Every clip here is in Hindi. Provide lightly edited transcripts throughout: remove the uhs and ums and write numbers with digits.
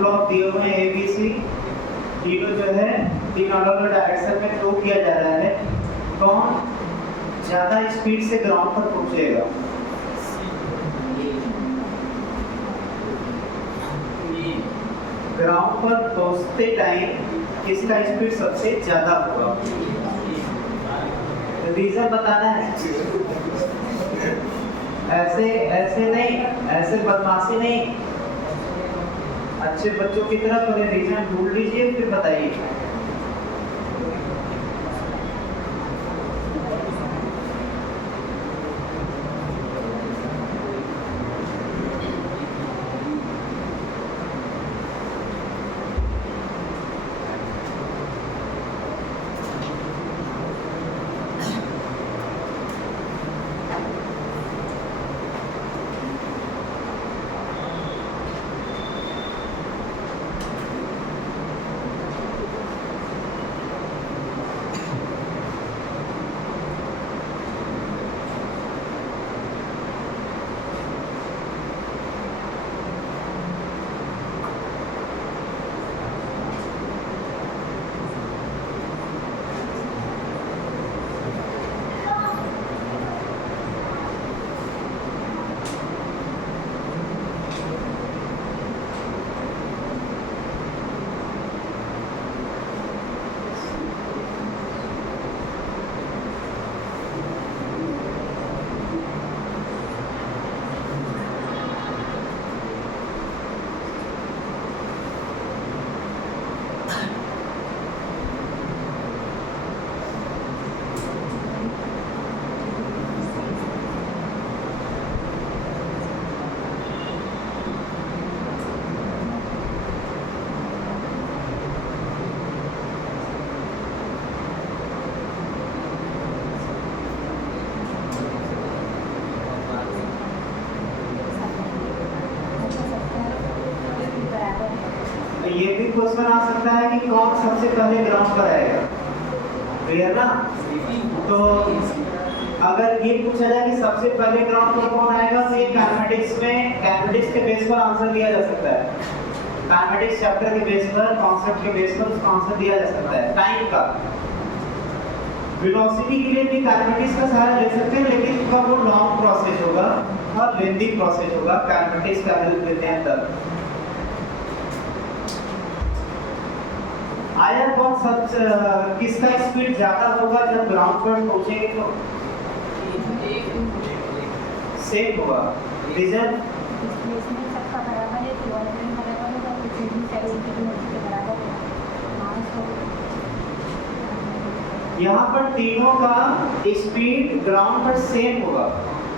ब्लॉक दिए हुए हैं ए बी सी, तीनों जो है तीन अलग अलग डायरेक्शन में फ्लो किया जा रहा है। कौन ज्यादा स्पीड से ग्राउंड पर पहुंचेगा? ग्राउंड पर पहुंचते टाइम किसका स्पीड सबसे ज्यादा होगा? रीजन बताना है। ऐसे नहीं, ऐसे बदमाशी नहीं, अच्छे बच्चों की तरह पहले रीजन ढूंढ लीजिए फिर बताइए। ये भी क्वेश्चन आ सकता है कि कौन सबसे पहले ग्राउंड पर आएगा, क्लियर ना? तो अगर ये पूछा जाए कि सबसे पहले ग्राउंड पर कौन आएगा तो ये कैलमेटिक्स के बेस पर आंसर दिया जा सकता है। कैलमेटिक्स चैप्टर के बेस पर, कॉन्सेप्ट के बेस पर उसका आंसर दिया जा सकता है। टाइम का, वेलोसिटी के लिए भी कैलमेटिक्स का सहारा ले सकते हैं, लेकिन उसका वो लॉन्ग प्रोसेस होगा और लेंथी प्रोसेस होगा। कैलमेटिक्स का हेल्प लेते हैं तब। आया कौन किसका स्पीड ज्यादा होगा जब ग्राउंड पर पहुंचेंगे तो? सेम होगा। रीजन यहाँ पर तीनों का स्पीड ग्राउंड पर सेम होगा,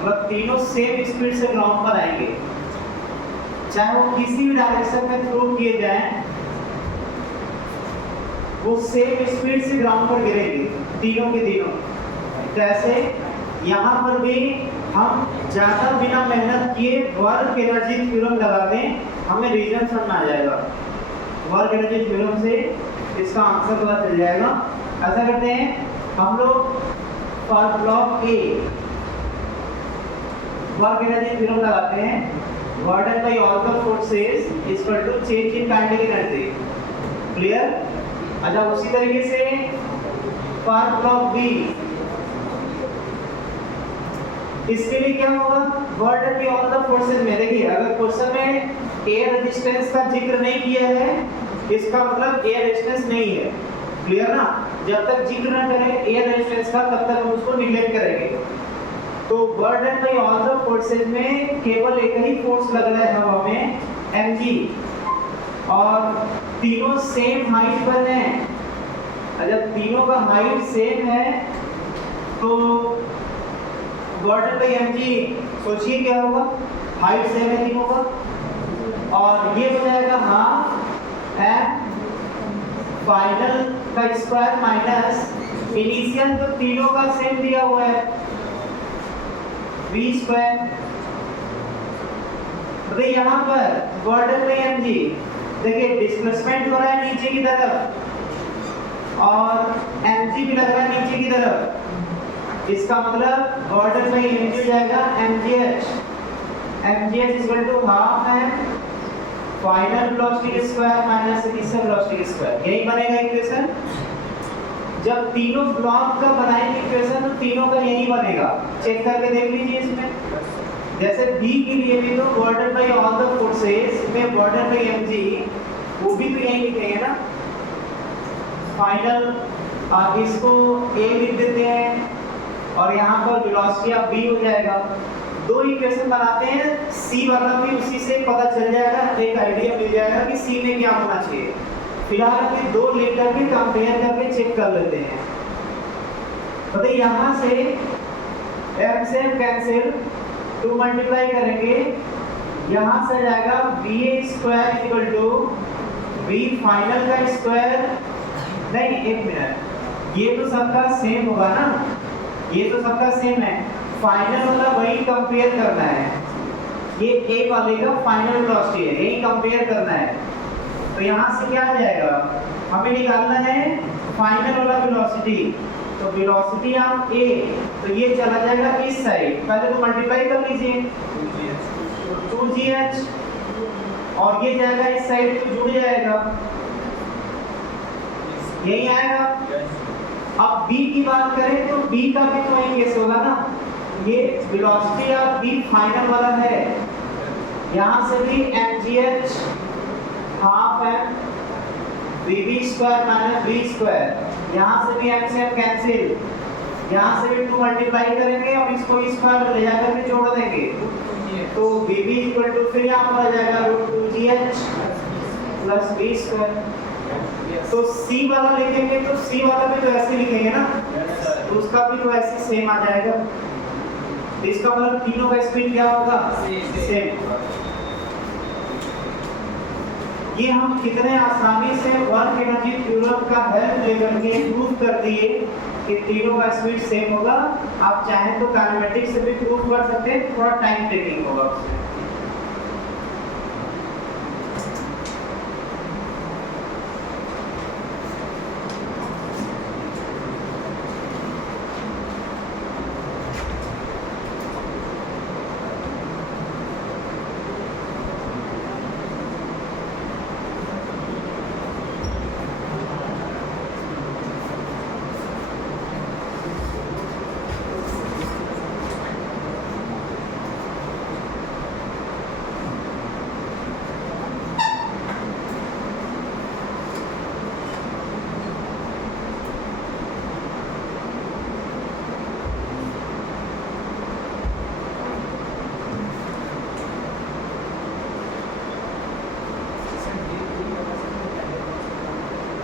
मतलब तीनों सेम स्पीड से ग्राउंड पर आएंगे, चाहे वो किसी भी डायरेक्शन में थ्रो किए जाएं, वो सेम स्पीड से ग्राउंड पर गिरेंगे तीनों के तीनों। जैसे यहाँ पर भी हम ज़्यादा बिना मेहनत किए वर्क एनर्जी थ्योरम लगा दें, हमें रीजन समझ आ जाएगा। वर्क एनर्जी थ्योरम से इसका आंसर पता चल जाएगा। ऐसा करते हैं हम लोग for block A work energy theorem लगाते हैं। Work done by all the forces equal to change in kinetic energy. Clear? अच्छा, उसी तरीके से फॉर ब्लॉक बी, इसके लिए क्या होगा? वर्डन बाय ऑल द फोर्सेस में, देखिए अगर क्वेश्चन में एयर रेजिस्टेंस का जिक्र नहीं किया है, इसका मतलब एयर रेजिस्टेंस नहीं है। क्लियर ना? जब तक जिक्र ना करें एयर रेजिस्टेंस का तब तक हम उसको निग्लेक्ट करेंगे। तो वर्डन बाय ऑल द फोर्सेस में केवल एक ही फोर्स लग रहा है हवा में, mg, और तीनों सेम हाइट पर हैं। जब तीनों का हाइट सेम है तो वर्डन बाय mg, सोचिए क्या होगा? हाइट सेम है तीनों का, और ये हो जाएगा हाफ m फाइनल का स्क्वायर माइनस इनिशियल, तो तीनों का सेम दिया हुआ है v स्क्वायर। तो यहाँ पर वर्डन बाय mg, देखिए डिस्प्लेसमेंट हो रहा है नीचे की तरफ और mg भी लग रहा है नीचे की तरफ। इसका मतलब वर्डन बाय mg हो जाएगा mgh। mgh equal to half m final velocity square minus initial velocity square, यही बनेगा इक्वेशन। जब तीनों ब्लॉक का बनाएंगे इक्वेशन तो तीनों का यही बनेगा, चेक करके देख लीजिए इसमें। जैसे बी के लिए भी तो border by all the forces में बॉर्डर बाय mg, वो भी तो यही लिखेंगे ना फाइनल। आप इसको a लिख देते हैं और यहाँ पर वेलोसिटी ऑफ b हो जाएगा। दो इक्वेशन बनाते हैं, c वाला भी उसी से पता चल जाएगा, एक आइडिया मिल जाएगा कि c में क्या होना चाहिए। फिलहाल अभी दो लेटर के कंपेयर करके चेक कर लेते हैं। तो यहाँ से m से कैंसिल, 2 मल्टीप्लाई करेंगे, यहाँ से जाएगा va square equal to v final का स्क्वायर। नहीं, एक मिनट, ये तो सबका सेम होगा ना, ये तो सबका सेम है। फाइनल वाला वही कंपेयर करना है, ये a वाले का फाइनल वेलोसिटी है, यही कंपेयर करना है। तो यहाँ से क्या आ जाएगा, हमें निकालना है फाइनल वाला वेलोसिटी। तो वेलोसिटी ऑफ a, तो ये चला जाएगा इस साइड, पहले तो मल्टीप्लाई कर लीजिए 2gh, और ये जाएगा इस साइड तो जुड़ जाएगा, यही आएगा। अब b की बात करें तो b का भी तो वही केस होगा ना, ये वेलोसिटी ऑफ b फाइनल वाला है, यहाँ से भी mgh half m vb square minus v square, यहाँ से भी m से m कैंसिल, यहाँ से भी 2 मल्टीप्लाई करेंगे और इसको इस पर ले जाकर के जोड़ देंगे, तो vb इक्वल टू फिर यहाँ पर आ जाएगा √2gh प्लस v स्क्वायर। तो c वाला लिखेंगे तो c वाला भी तो ऐसे लिखेंगे ना, तो उसका भी तो ऐसे सेम आ जाएगा। इसका मतलब तीनों का स्पीड क्या होगा, सेम। ये हम कितने आसानी से वर्क एनर्जी थ्योरम का हेल्प लेकर के प्रूव कर दिए कि तीनों का स्पीड सेम होगा। आप चाहें तो काइनेमेटिक्स से भी प्रूव कर सकते हैं, थोड़ा टाइम टेकिंग होगा उसमें।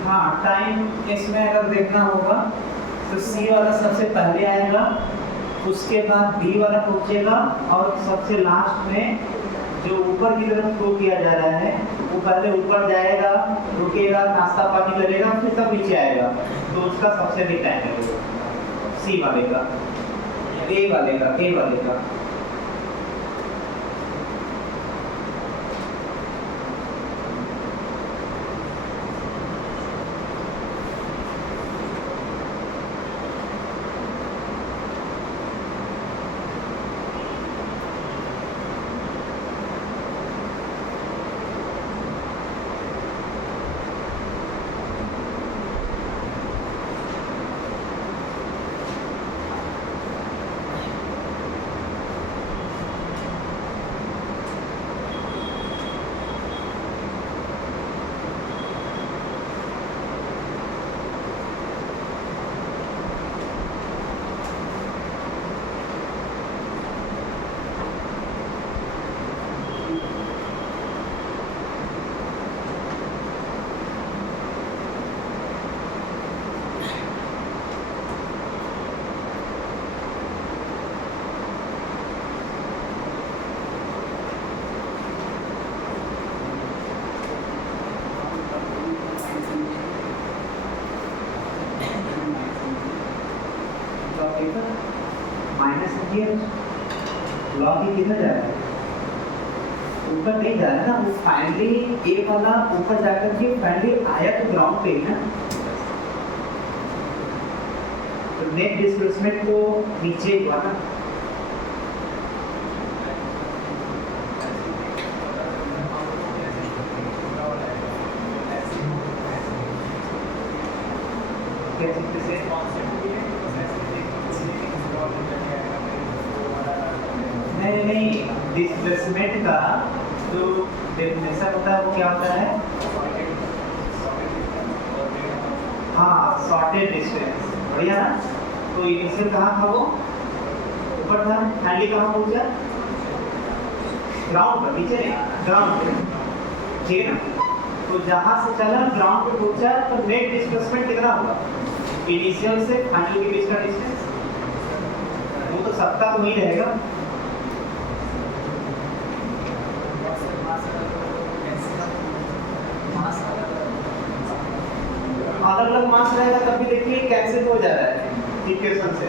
हाँ, टाइम इसमें अगर देखना होगा तो सी वाला सबसे पहले आएगा, उसके बाद बी वाला पहुंचेगा, और सबसे लास्ट में जो ऊपर की तरफ फ्लो किया जा रहा है वो पहले ऊपर जाएगा, रुकेगा, नाश्ता पानी करेगा, फिर तब नीचे आएगा। तो उसका सबसे भी टाइम है सी वाले का, ए वाले का। माइनस लॉग ही किधर जा रहा है, ऊपर नहीं जा रहा है ना, वो फाइनली ए वाला ऊपर जाकर के फाइनली आया तो ग्राउंड पे है ना, तो नेट डिस्प्लेसमेंट को नीचे हुआ ना। कैसे कैसे नहीं नहीं, डिस्प्लेसमेंट का जो डेफिनेशन होता है वो क्या होता है? हाँ, शॉर्टेज डिस्टेंस। बढ़िया ना। तो इनिशियल कहाँ था वो? ऊपर था। फाइनली कहाँ पहुंचा? ग्राउंड पर। नीचे नहीं, ग्राउंड पे। ठीक है ना। तो जहाँ से चला ग्राउंड पे पहुंचा तो नेट डिस्प्लेसमेंट कितना होगा? इनिशियल से फाइनल के बीच का डिस्टेंस वो तो सबका तो वही रहेगा। अलग अलग मास रहेगा तब भी देखिए कैंसिल हो जा रहा है इक्वेशन से।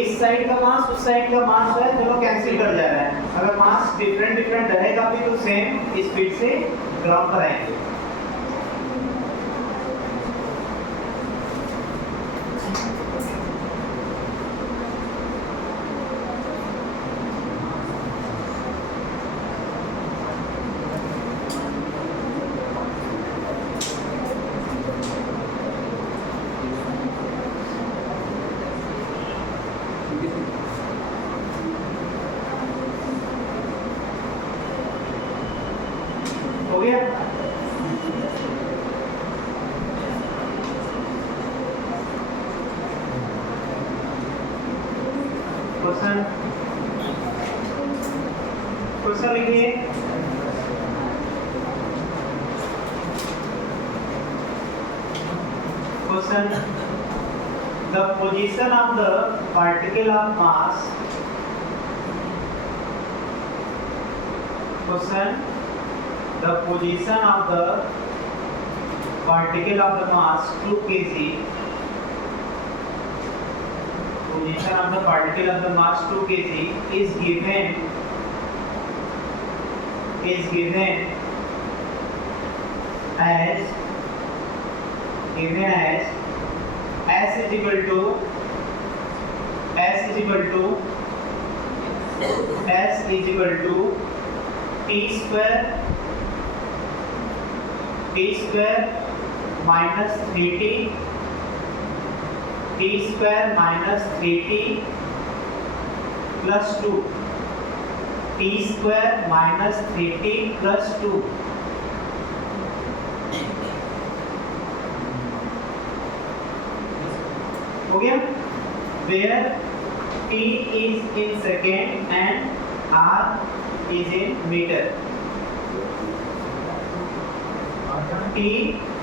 इस साइड का मास उस साइड का मास है, दोनों कैंसिल कर जा रहा है। अगर मास डिफरेंट डिफरेंट रहेगा भी तो सेम स्पीड से ग्राउंड पर आएंगे। हो गया? क्वेश्चन क्वेश्चन लिखिए। Question, the position of the particle of mass. Question, the position of the particle of the mass 2 kg, position of the particle of the mass 2 kg is given as s is equal to t square minus 3t plus 2, t square minus 3t plus 2। हो गया? Where t is in second and r is in meter। t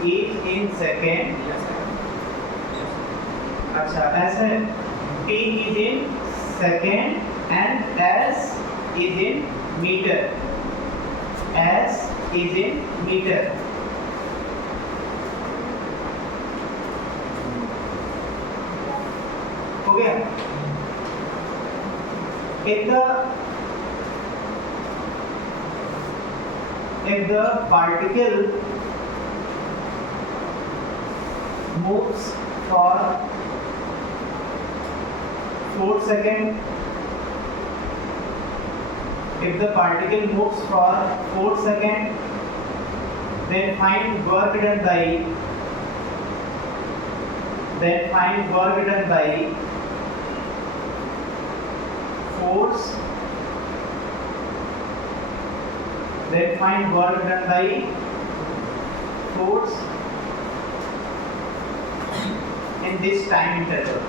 is in second, अच्छा ऐसा है, t is in second and s is in meter, हो गया? if the particle moves for 4 seconds, if the particle moves for 4 seconds, then find work done by force, in this time interval,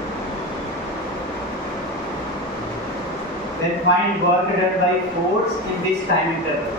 then find work done by force in this time interval।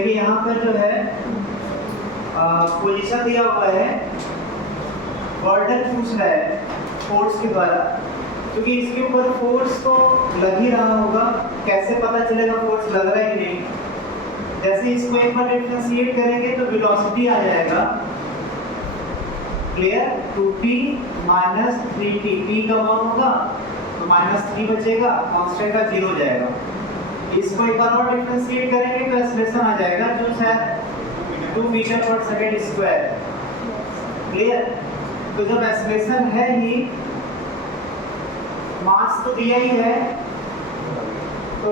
देखिए यहाँ पर जो है पोजीशन दिया हुआ है, बर्डन पूछ रहा है फोर्स के द्वारा, क्योंकि इसके ऊपर फोर्स तो लग ही रहा होगा, कैसे पता चलेगा फोर्स लग रहा है कि नहीं। जैसे इसको एक बार डिफरेंशिएट करेंगे तो वेलोसिटी आ जाएगा, clear, 2p minus 3t, p का 1 होगा तो -3 बचेगा, कांस्टेंट का 0 हो जाएगा। इसको एक बार और डिफरेंशिएट करेंगे तो एक्सप्रेशन आ जाएगा जो शायद 2 मीटर पर सेकंड स्क्वायर, क्लियर। तो जब एक्सप्रेशन है ही, मास तो दिया ही है, तो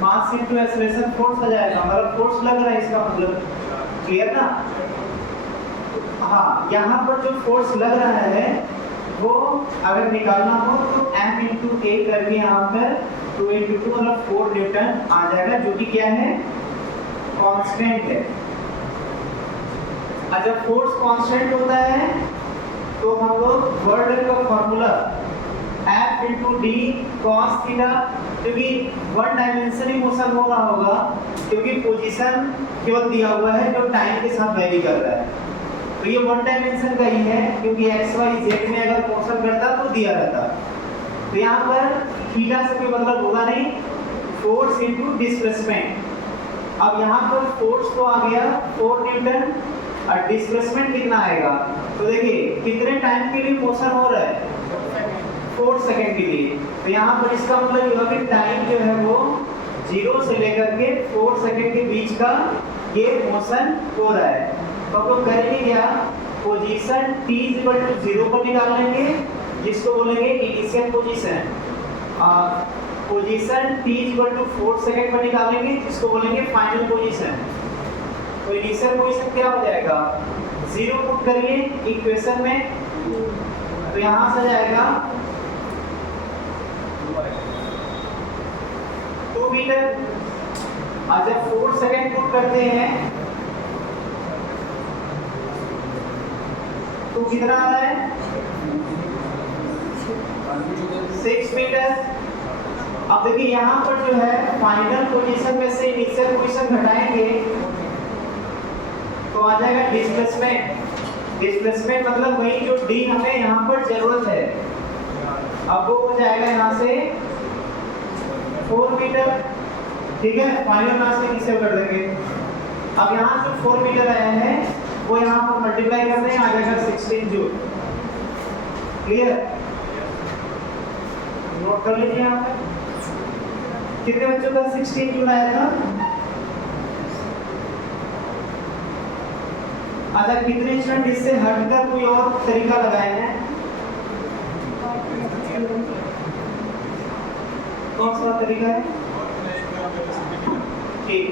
मास इनटू एक्सलेरेशन फोर्स आ जाएगा, मतलब फोर्स लग रहा है इसका मतलब, क्लियर ना। हाँ, यहाँ पर जो फोर्स लग रहा है वो अगर निकालना हो तो m इंटू a करके यहाँ पर 2 इंटू 2 मतलब 4 न्यूटन आ जाएगा, जो कि क्या है, कांस्टेंट है। जब फोर्स कांस्टेंट होता है तो हम लोग वर्ड का formula F into D cos theta, क्योंकि वन डायमेंशनली मोशन हो रहा होगा, क्योंकि पोजीशन केवल दिया हुआ है जो टाइम के साथ वेरी कर रहा है, तो ये वन डायमेंशन का ही है, क्योंकि एक्स वाई जेड में अगर मोशन करता तो दिया रहता। तो यहाँ पर थीटा से कोई मतलब होगा नहीं, फोर्स इंटू डिस्प्लेसमेंट। अब यहाँ पर फोर्स तो आ गया 4 न्यूटन और डिस्प्लेसमेंट कितना आएगा, तो देखिए कितने टाइम के लिए मोशन हो रहा है, 4 सेकंड के लिए। तो यहाँ पर इसका मतलब ये होगा कि टाइम जो है वो 0 से लेकर के 4 सेकंड के बीच का ये मोशन हो रहा है। तो हम लोग करेंगे क्या, पोजीशन t 0 पर निकाल लेंगे, जिसको बोलेंगे initial position, position t 4 second पर निकालेंगे, जिसको बोलेंगे फाइनल पोजीशन। तो इनिशियल पोजीशन क्या हो जाएगा, 0 पुट करिए इक्वेशन में, तो यहाँ से जाएगा 2 मीटर। जब 4 सेकंड पुट करते हैं तो कितना आ रहा है, 6 मीटर। अब देखिए यहाँ पर जो है फाइनल पोजीशन में से इनिशियल पोजीशन घटाएंगे तो आ जाएगा डिस्प्लेसमेंट। डिस्प्लेसमेंट मतलब वही जो डी हमें यहाँ पर जरूरत है, अब वो हो जाएगा यहाँ से 4 मीटर, ठीक है, फाइनल यहाँ से इनिशियल कर देंगे। अब यहाँ जो 4 मीटर आया है वो यहाँ पर मल्टीप्लाई कर दें, आ जाएगा 16 जूल, क्लियर। नोट कर लीजिए यहाँ पे कितने बच्चों का 16 जूल आया था। अच्छा, कितने स्टूडेंट इससे हटकर कोई और तरीका लगाए हैं, कौन सा तरीका है, ठीक।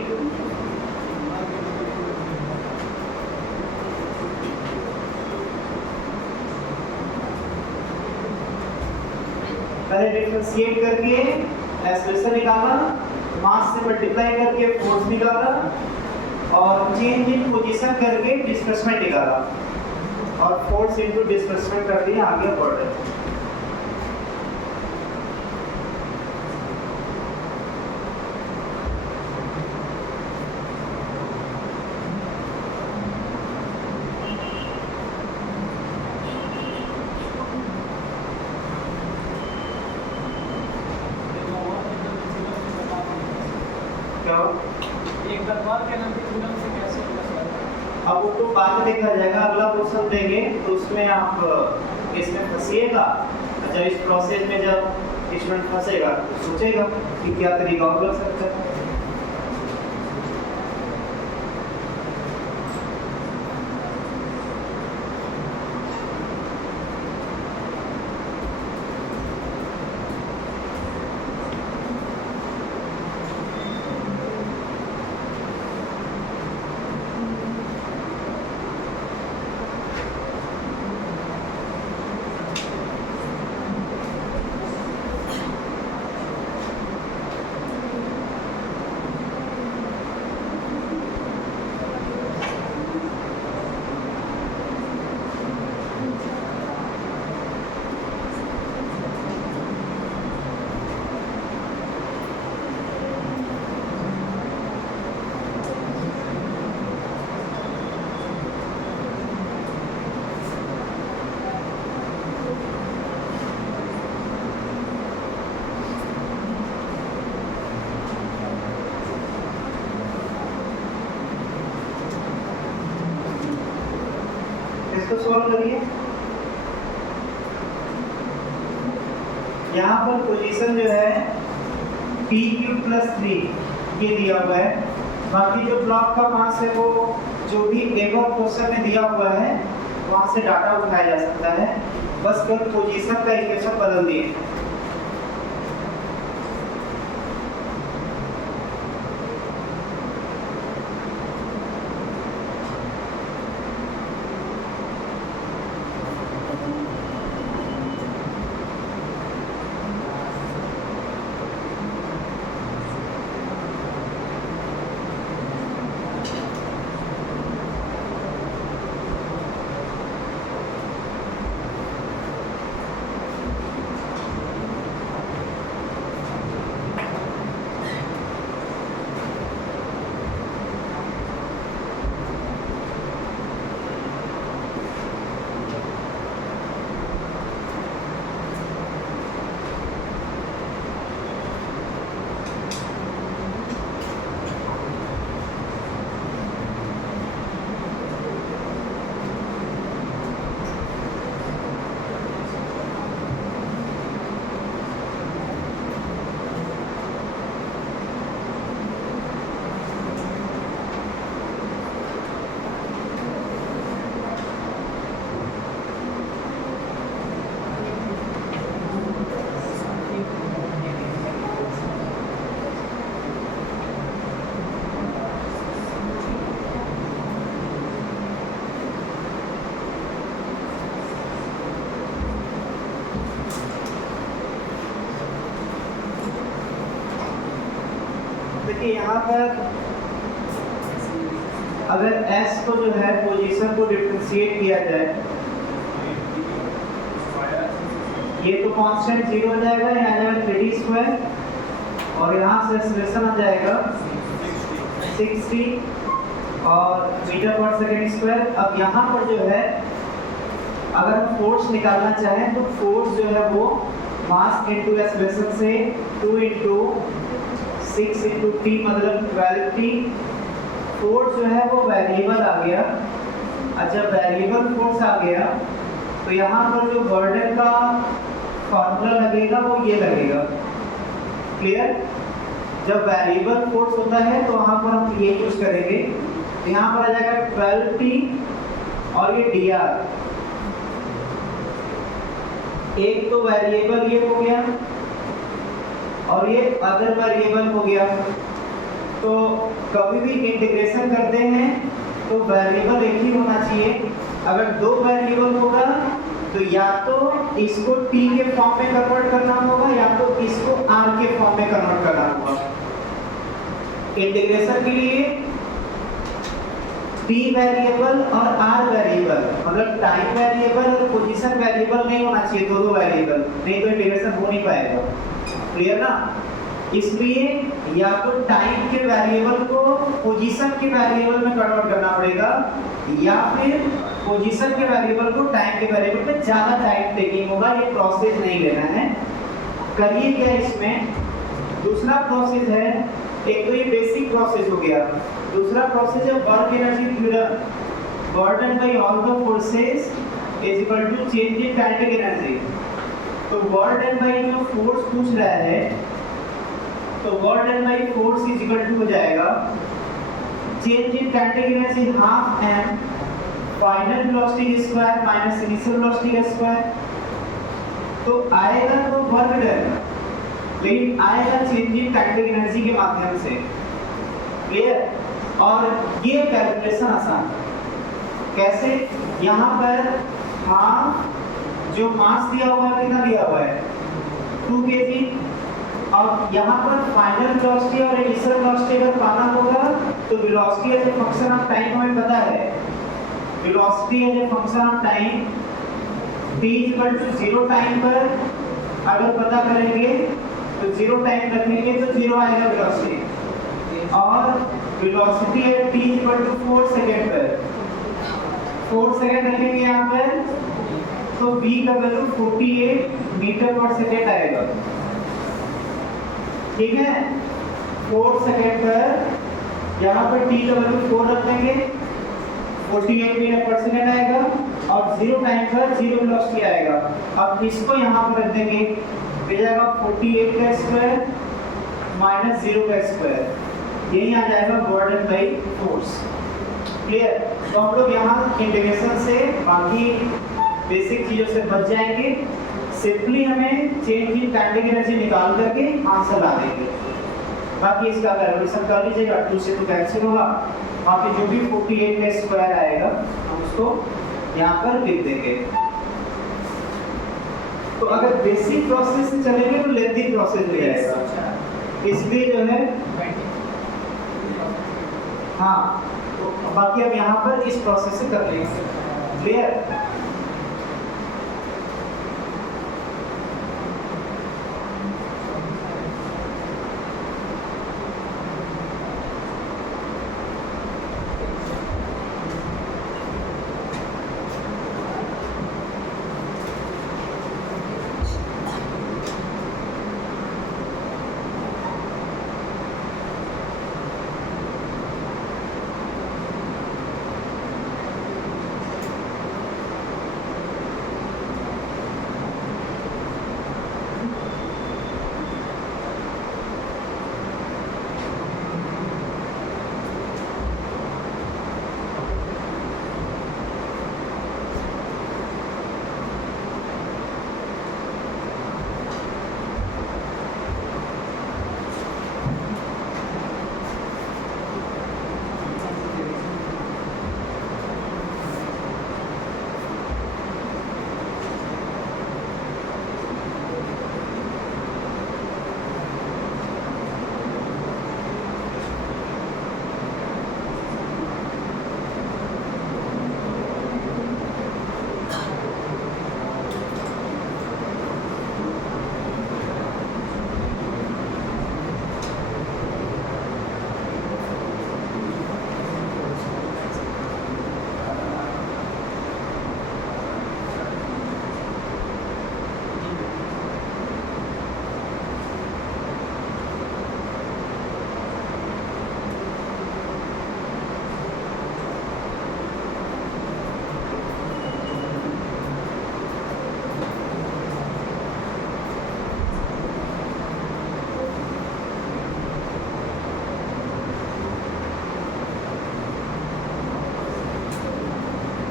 पहले डिफरेंशिएट करके एक्सप्रेशन निकाला, मास से मल्टीप्लाई करके फोर्स निकाला, और चेंज इन पोजीशन करके डिस्प्लेसमेंट निकाला, और फोर्स इनटू डिस्प्लेसमेंट कर दिया, आगे बढ़ रहे। अब वो तो बाद में देखा जाएगा, अगला क्वेश्चन देंगे तो उसमें आप इसमें फंसिएगा। अच्छा, इस प्रोसेस में जब स्टूडेंट फंसेगा तो सोचेगा कि क्या तरीका हो सकता है। इसको सॉल्व करिए। यहाँ पर पोजीशन जो है p³ + 3 ये दिया हुआ है। बाकी जो ब्लॉक का मास है वो जो भी एक और क्वेश्चन में दिया हुआ है वहाँ से डाटा उठाया जा सकता है, बस केवल पोजीशन का इक्वेशन बदल दिए। देखिए यहाँ पर अगर s को जो है पोजीशन को डिफरेंशिएट किया जाए, ये तो कांस्टेंट 0 हो जाएगा, यहाँ आ जाएगा 3d² और यहाँ से एक्सेलरेशन आ जाएगा 60 और मीटर/सेकंड²। अब यहाँ पर जो है अगर हम फोर्स निकालना चाहें तो फोर्स जो है वो मास इनटू एक्सेलरेशन से 2 × 6 × t मतलब 12t। फोर्स जो है वो वेरिएबल आ गया। अच्छा, वेरिएबल फोर्स आ गया तो यहाँ पर जो बर्डन का फॉर्मूला लगेगा वो ये लगेगा। क्लियर? जब वेरिएबल फोर्स होता है तो वहाँ पर हम ये यूज करेंगे, तो यहाँ पर आ जाएगा 12t और ये dr। एक तो वेरिएबल ये हो गया और ये अदर वेरिएबल हो गया। तो कभी भी इंटीग्रेशन करते हैं तो वेरिएबल एक ही होना चाहिए। अगर दो वेरिएबल होगा तो या तो इसको t के फॉर्म में कन्वर्ट करना होगा या तो इसको r के फॉर्म में कन्वर्ट करना होगा। इंटीग्रेशन के लिए t वेरिएबल और r वेरिएबल मतलब टाइम वेरिएबल और पोजीशन वेरिएबल नहीं होना चाहिए, दो वेरिएबल, नहीं तो इंटीग्रेशन हो नहीं पाएगा। क्लियर ना? इसलिए या तो टाइम के वेरिएबल को पोजीशन के वेरिएबल में कन्वर्ट करना पड़ेगा या फिर पोजीशन के वेरिएबल को टाइम के वेरिएबल में ज्यादा टाइम टेकिंग होगा। ये प्रोसेस नहीं लेना है। करिए क्या इसमें, दूसरा प्रोसेस है, एक तो ये बेसिक प्रोसेस हो गया, दूसरा प्रोसेस है work energy theorem. Work done by all the forces is equal to change in kinetic energy. तो बर्डन बाय जो फोर्स पूछ रहा है तो work done by force is equal to हो जाएगा change in kinetic energy half m final velocity square minus initial velocity square. तो आएगा तो वर्क डन, लेकिन आएगा चेंज इन काइनेटिक एनर्जी के माध्यम से। क्लियर? और ये कैलकुलेशन आसान कैसे, यहाँ पर हाफ जो मास दिया हुआ है कितना दिया हुआ है 2 kg और यहाँ पर फाइनल वेलोसिटी और इनिशियल वेलोसिटी अगर पाना होगा तो velocity as a function of time हमें पता है। Velocity as a function of time t equal to 0 time पर अगर पता करेंगे तो 0 टाइम रखेंगे तो 0 आएगा वेलोसिटी, और वेलोसिटी है t इक्वल टू 4 सेकंड पर 4 सेकंड रखेंगे यहाँ पर तो v का वैल्यू 48 मीटर/सेकंड आएगा। ठीक है, 4 सेकंड पर यहाँ पर t का वैल्यू 4 रख देंगे 48 मीटर/सेकंड आएगा। और 0 टाइम पर 0 वेलोसिटी आएगा। अब इसको यहाँ पर रख देंगे, हो जाएगा 48 का स्क्वायर माइनस 0 का स्क्वायर, यही आ जाएगा बर्डन बाई फोर्स। क्लियर? तो हम लोग यहाँ इंटीग्रेशन से बाकी बेसिक चीजों से बच जाएंगे, सिंपली हमें चेंज इन काइनेटिक एनर्जी निकाल करके आंसर ला देंगे। बाकी इसका कैलकुलेशन कर लीजिएगा, 2 से 2 कैंसिल होगा, बाकी जो भी 48 का स्क्वायर आएगा हम उसको यहाँ पर लिख देंगे। तो अगर बेसिक प्रोसेस से चलेंगे तो लेंथी प्रोसेस हो जाएगा, इसलिए जो है हाँ, तो बाकी अब यहाँ पर इस प्रोसेस से कर लेंगे। क्लियर?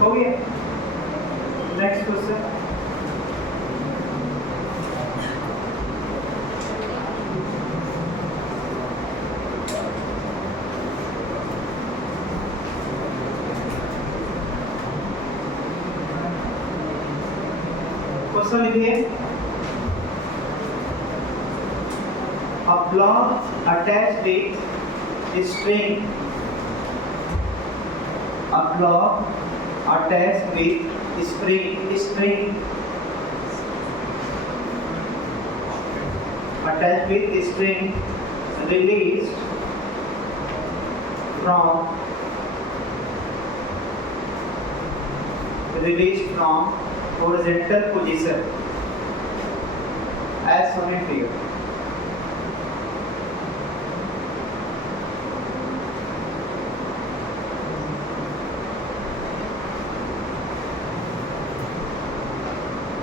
हो गया? Next question. क्वेश्चन लिखिए, a block attached with string, a block attached with string attached with string released from horizontal position as shown in figure.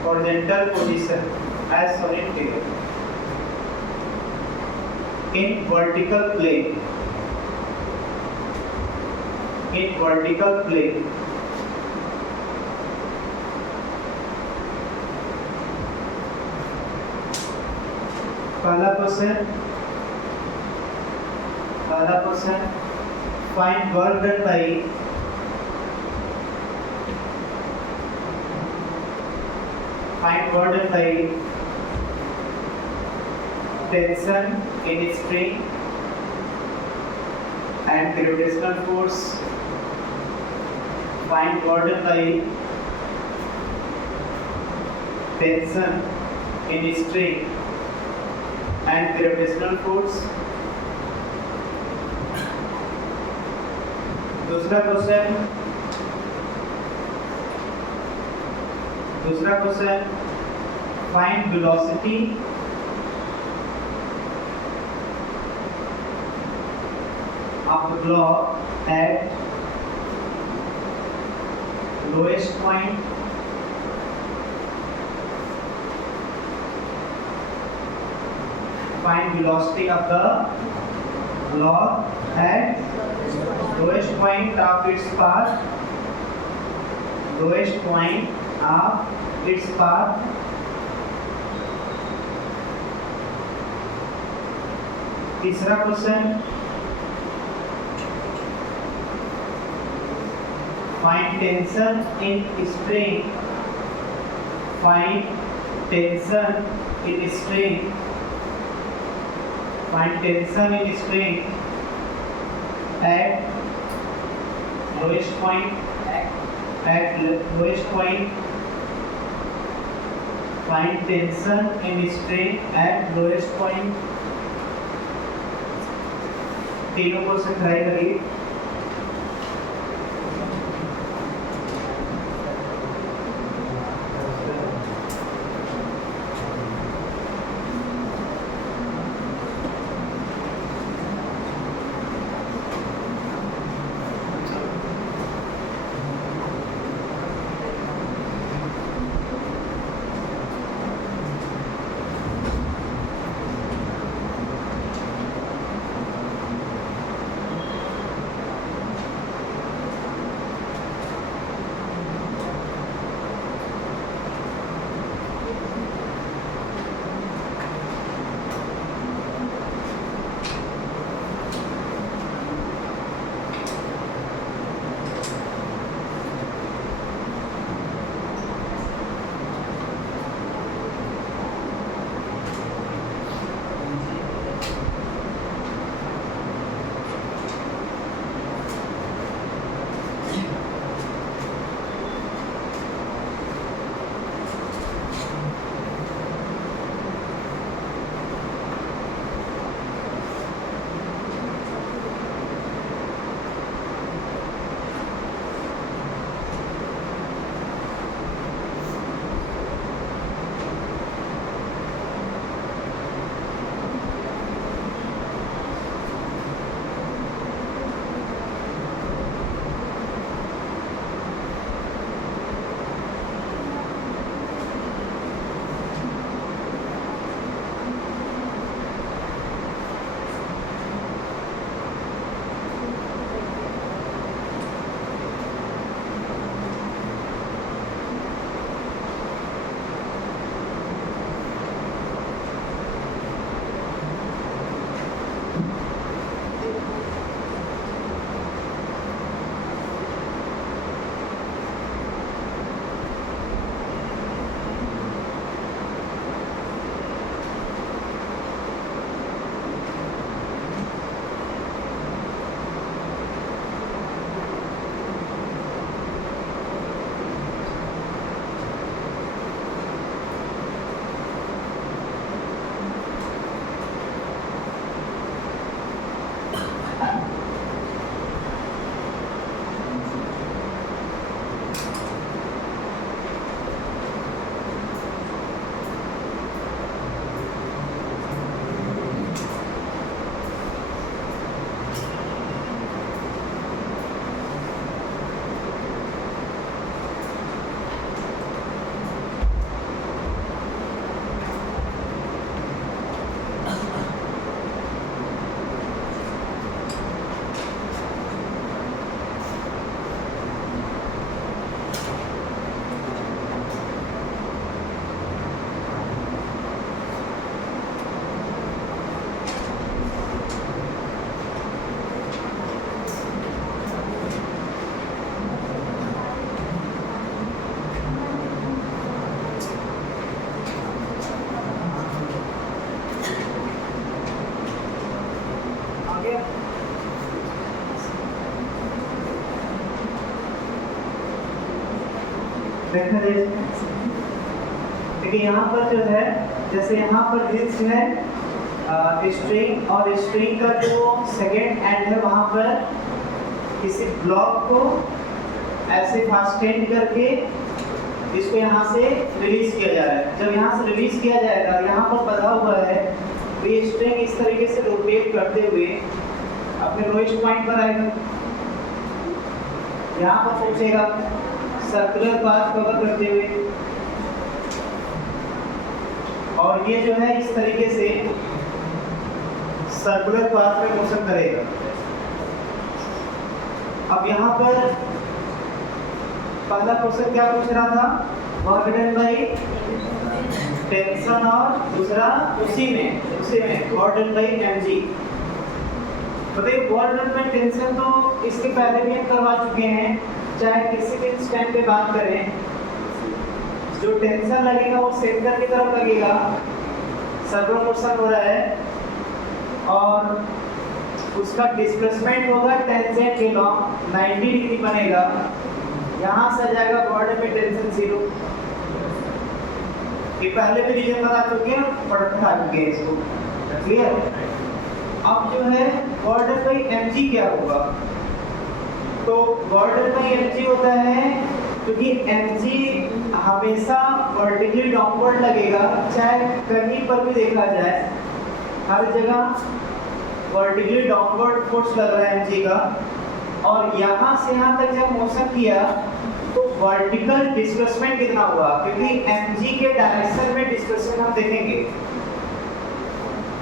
Horizontal position as shown in figure. In vertical plane. In vertical plane. पहला question find work done by tension in string and gravitational force. Find work done by tension in string and gravitational force. दूसरा question find velocity of the block at lowest point find velocity of the block at lowest point of its path, lowest point of its path. तीसरा question, find tension in string, find tension in string, find tension in string at lowest point, at lowest point, find tension in string at lowest point. तीनों क्वेश्चन ट्राई करिए। देखिए यहाँ पर जो है, जैसे यहाँ पर दिस है स्ट्रिंग, और स्ट्रिंग का जो सेकेंड एंड है वहाँ पर किसी ब्लॉक को ऐसे फास्टेंड करके इसको यहाँ से रिलीज किया जा रहा है। जब यहाँ से रिलीज किया जाएगा, यहाँ पर बधा हुआ है, तो ये स्ट्रिंग इस तरीके से रोटेट करते हुए अपने लोएस्ट पॉइंट पर आएगा, यहाँ पर पहुँचेगा, सर्कुलर पाथ कवर करते हुए, और ये जो है इस तरीके से सर्कुलर पाथ में मोशन करेगा। अब यहाँ पर पहला क्वेश्चन क्या पूछ रहा था, वर्क डन बाय टेंशन, और दूसरा उसी में वर्क डन बाय mg। बताइए वर्क डन बाय टेंशन तो इसके पहले भी हम करवा चुके हैं, चाहे किसी भी इंस्टेंट पे बात करें, जो टेंशन लगेगा वो सेंटर की तरफ लगेगा, सर्कुलर मोशन हो रहा है, और उसका डिस्प्लेसमेंट होगा टेंजेंट के लॉन्ग 90 डिग्री बनेगा, यहाँ से जाएगा बॉर्डर पे टेंशन 0। ये पहले भी रीजन बता चुके हैं, पढ़ा चुके हैं इसको, क्लियर। अब जो है बॉर्डर पे mg क्या होगा, तो बॉर्डर पे mg होता है क्योंकि mg हमेशा वर्टिकली डाउनवर्ड लगेगा, चाहे कहीं पर भी देखा जाए, हर जगह वर्टिकली डाउनवर्ड फोर्स लग रहा है mg का। और यहाँ से यहाँ तक जब मोशन किया तो वर्टिकल डिस्प्लेसमेंट कितना हुआ, क्योंकि mg के डायरेक्शन में डिस्प्लेसमेंट हम देखेंगे,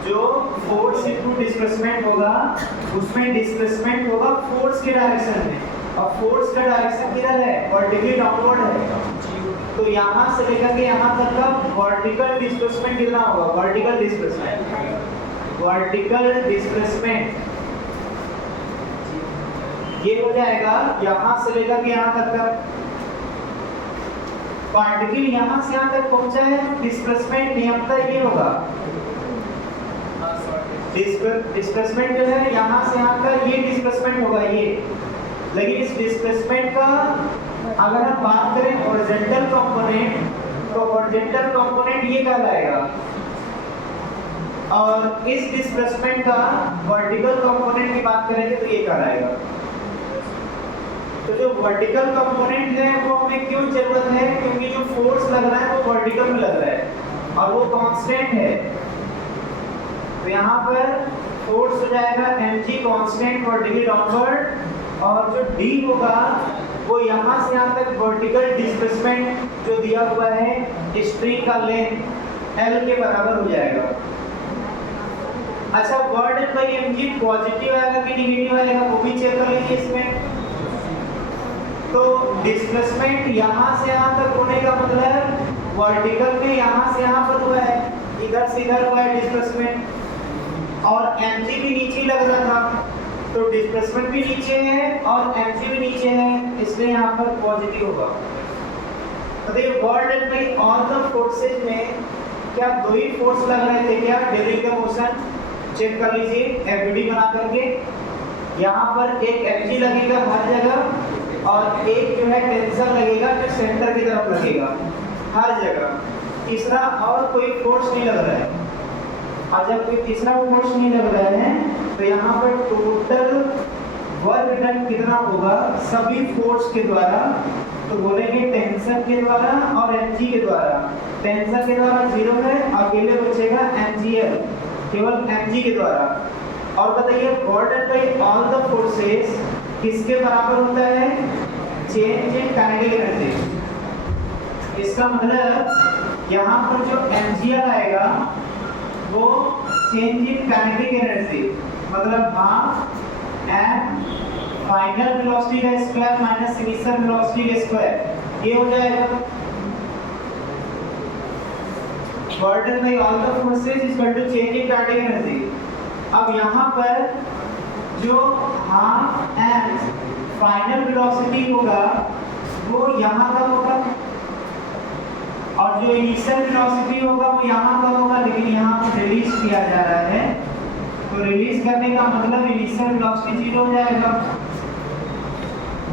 जो फोर्स इनटू डिस्प्लेसमेंट होगा उसमें डिस्प्लेसमेंट होगा फोर्स के डायरेक्शन में, और फोर्स का डायरेक्शन किधर है, वर्टिकली डाउनवर्ड है। तो यहाँ से लेकर के यहाँ तक का वर्टिकल डिस्प्लेसमेंट कितना होगा, वर्टिकल डिस्प्लेसमेंट ये हो जाएगा यहाँ से लेकर के यहाँ तक का। पार्टिकल यहाँ से यहाँ तक पहुंचा है तो डिस्प्लेसमेंट नियमतः ये होगा, डिस्प्लेसमेंट जो है यहाँ से यहाँ का ये डिस्प्लेसमेंट होगा ये। लेकिन इस डिस्प्लेसमेंट का अगर हम बात करें हॉरिजॉन्टल कंपोनेंट, तो हॉरिजॉन्टल कंपोनेंट ये कहलाएगा, और इस डिस्प्लेसमेंट का वर्टिकल कंपोनेंट की बात करेंगे तो ये कहलाएगा। तो जो वर्टिकल कंपोनेंट है वो हमें क्यों जरूरत है, क्योंकि जो फोर्स लग रहा है वो वर्टिकल में लग रहा है और वो कांस्टेंट है। तो यहाँ पर फोर्स हो जाएगा mg कांस्टेंट वर्टिकली डाउनवर्ड, और जो d होगा वो यहाँ से यहाँ तक वर्टिकल डिस्प्लेसमेंट जो दिया हुआ है स्ट्रिंग का लेंथ l के बराबर हो जाएगा। अच्छा, वर्क बाय mg पॉजिटिव आएगा कि नेगेटिव आएगा वो भी चेक कर लीजिए इसमें। तो डिस्प्लेसमेंट यहाँ से यहाँ तक होने का मतलब वर्टिकल में यहाँ से यहाँ पर हुआ है, इधर से इधर हुआ है डिस्प्लेसमेंट, और mg भी नीचे लग रहा था, तो डिस्प्लेसमेंट भी नीचे है और mg भी नीचे है, इसलिए यहाँ पर पॉजिटिव होगा। तो देखिए work by all the forces में क्या दो ही फोर्स लग रहे थे क्या ड्यूरिंग द मोशन, चेक कर लीजिए एफडी बना करके। यहाँ पर एक mg लगेगा हर जगह, और एक जो है टेंशन लगेगा जो सेंटर की तरफ लगेगा हर जगह, तीसरा और कोई फोर्स नहीं लग रहा है। और जब कोई तीसरा फोर्स नहीं लग रहा है तो यहाँ पर टोटल वर्क डन कितना होगा सभी फोर्स के द्वारा, तो बोलेंगे टेंशन के द्वारा और mg के द्वारा। टेंशन के द्वारा 0 है, अकेले बचेगा mgl, केवल mg के द्वारा। और बताइए work done by all the forces किसके बराबर होता है, चेंज इन काइनेटिक एनर्जी। इसका मतलब यहाँ पर जो mgl आएगा वो चेंज इन काइनेटिक एनर्जी, मतलब हाफ m फाइनल वेलोसिटी का स्क्वायर माइनस इनिशियल वेलोसिटी का स्क्वायर, ये हो जाएगा work done by all the forces is equal to change in kinetic energy. अब यहाँ पर जो हाफ m फाइनल वेलोसिटी होगा वो यहाँ का होगा, और जो इनिशियल वेलोसिटी होगा वो यहाँ का होगा, लेकिन यहाँ पर रिलीज किया जा रहा है, तो रिलीज करने का मतलब इनिशियल वेलोसिटी 0 हो जाएगा।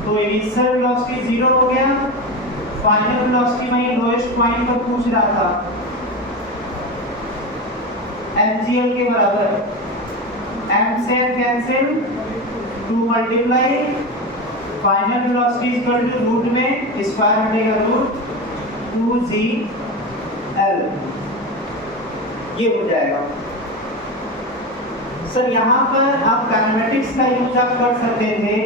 तो इनिशियल वेलोसिटी 0 हो गया, फाइनल वेलोसिटी में लोएस्ट पॉइंट पर पूछ रहा था mgl के बराबर, m से m cancel, 2 multiply final velocity equal to root में स्क्वायर हटेगा रूट 2gl, ये हो जाएगा। सर यहाँ पर आप काइनेमेटिक्स का यूज आप कर सकते थे,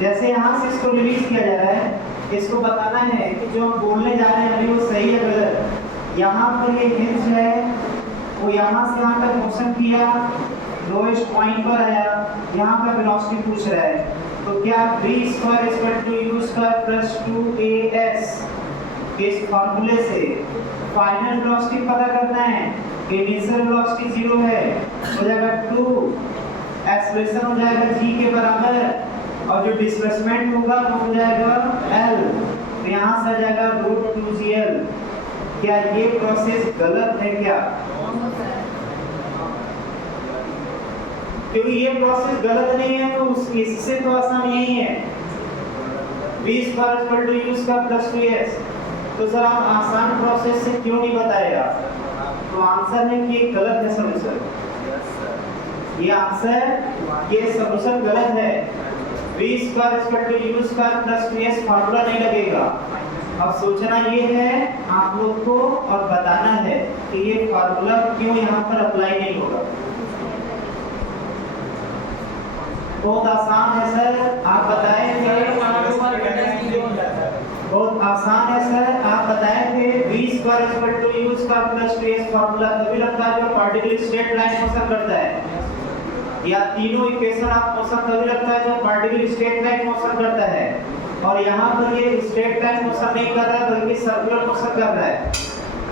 जैसे यहाँ से इसको रिलीज किया जा रहा है इसको बताना है कि जो हम बोलने जा रहे हैं अभी वो सही है गलत। यहाँ पर ये हिंज है, वो यहाँ से यहाँ तक मोशन किया, लोएस्ट पॉइंट पर आया, यहाँ का वेलोसिटी पूछ रहा है। तो क्या v² u² प्लस 2as इस फॉर्मूले से फाइनल वेलोसिटी पता करना है। इनिशियल वेलोसिटी 0 है, हो जाएगा 2, एक्सेलरेशन हो जाएगा g के बराबर, और जो डिस्प्लेसमेंट होगा वो हो जाएगा l, तो यहाँ से आ जाएगा √2gl। क्या ये प्रोसेस गलत है क्या? क्योंकि ये प्रोसेस गलत नहीं है तो इससे तो आसान यही है, v² u² प्लस 2s। तो सर आप आसान प्रोसेस से क्यों नहीं बताएगा? तो आंसर है कि ये गलत है सॉल्यूशन। ये आंसर, ये सॉल्यूशन गलत है। v² u² plus 2s formula नहीं लगेगा। अब सोचना ये है आप लोग को और बताना है कि ये फार्मूला क्यों यहाँ पर अप्लाई नहीं होगा। बहुत आसान है सर, आप बताए थे। बहुत आसान है सर, आप बताए थे v² u² plus 2s formula तभी लगता है जब पार्टिकल स्ट्रेट लाइन मोशन करता है, या तीनों इक्वेशन आप मोशन तभी लगता है जब पार्टिकल स्ट्रेट लाइन मोशन करता है। और यहाँ पर ये स्ट्रेट लाइन मोशन नहीं कर रहा है बल्कि सर्कुलर मोशन कर रहा है।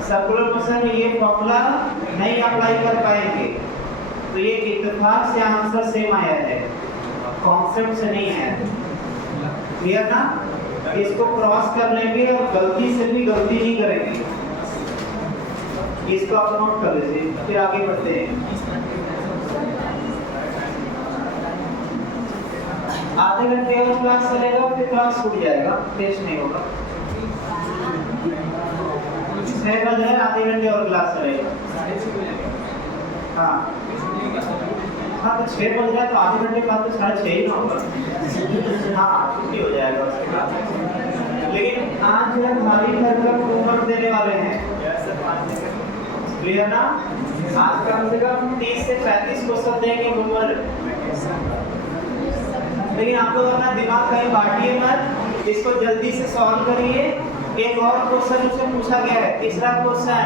सर्कुलर मोशन में ये फार्मूला नहीं अप्लाई कर पाएंगे, तो ये इत्तेफाक से आंसर सेम आया है, कॉन्सेप्ट से नहीं आया। क्लियर ना? इसको क्रॉस कर लेंगे और गलती से भी गलती नहीं करेंगे। इसको आप नोट कर लीजिए, फिर आगे बढ़ते हैं। आधे घंटे और क्लास चलेगा, फिर क्लास छूट जाएगा, टेस्ट नहीं होगा। 6 बज रहे हैं, आधे घंटे और क्लास चलेगा। हाँ हाँ, तो 6 बज रहा है तो आधे घंटे बाद तो 6:30 ही ना होगा। हाँ, छुट्टी हो जाएगा उसके बाद। लेकिन आज जो है हमारी घर का होमवर्क देने वाले हैं, क्लियर ना? आज कम से कम 30 से 35 क्वेश्चन देंगे होमवर्क। लेकिन आप लोग अपना दिमाग कहीं बांटिए मत, इसको जल्दी से सॉल्व करिए। एक और क्वेश्चन उससे पूछा गया है, तीसरा क्वेश्चन,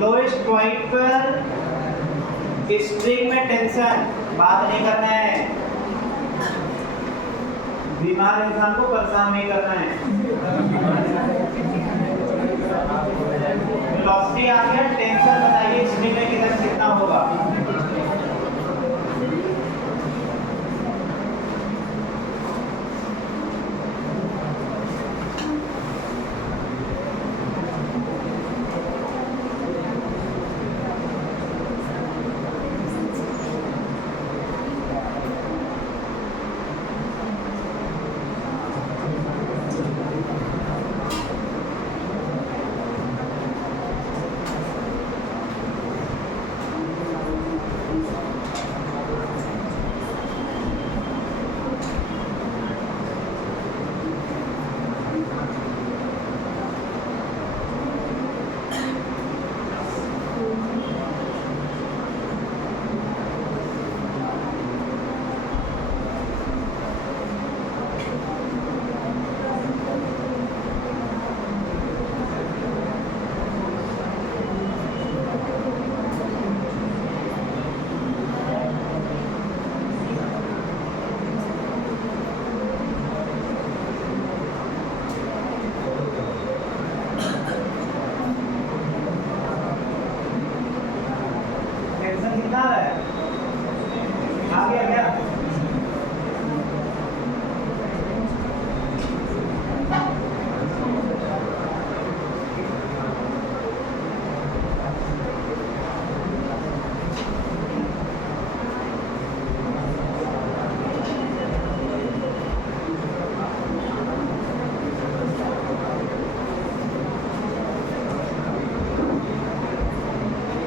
लोएस्ट पॉइंट पर स्ट्रिंग में टेंशन, बात नहीं करना है, बीमार इंसान को परेशान नहीं करना है। वेलोसिटी आ गया, टेंशन बताइए स्ट्रिंग में कितना होगा।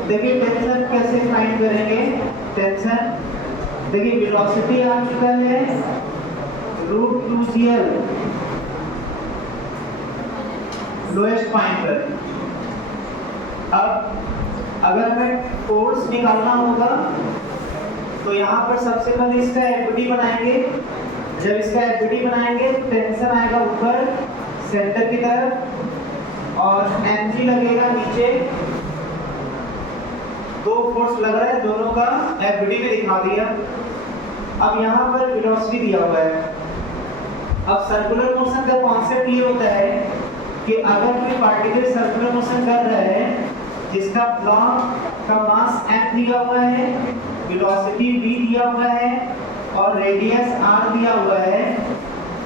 देखिए टेंशन कैसे फाइंड करेंगे। टेंशन देखिए वेलोसिटी आ चुका है √2gl लोएस्ट पॉइंट पर। अब अगर हमें फोर्स निकालना होगा तो यहाँ पर सबसे पहले इसका एफडी बनाएंगे। जब इसका एफडी बनाएंगे तो टेंशन आएगा ऊपर सेंटर की तरफ और mg लगेगा नीचे। दो फोर्स लग रहा है, दोनों का एफडी में दिखा दिया। अब यहाँ पर वेलोसिटी दिया हुआ है। अब सर्कुलर मोशन का कॉन्सेप्ट ये होता है कि अगर कोई पार्टिकल सर्कुलर मोशन कर रहा है जिसका ब्लॉक का मास m दिया हुआ है, वेलोसिटी v दिया हुआ है और रेडियस r दिया हुआ है,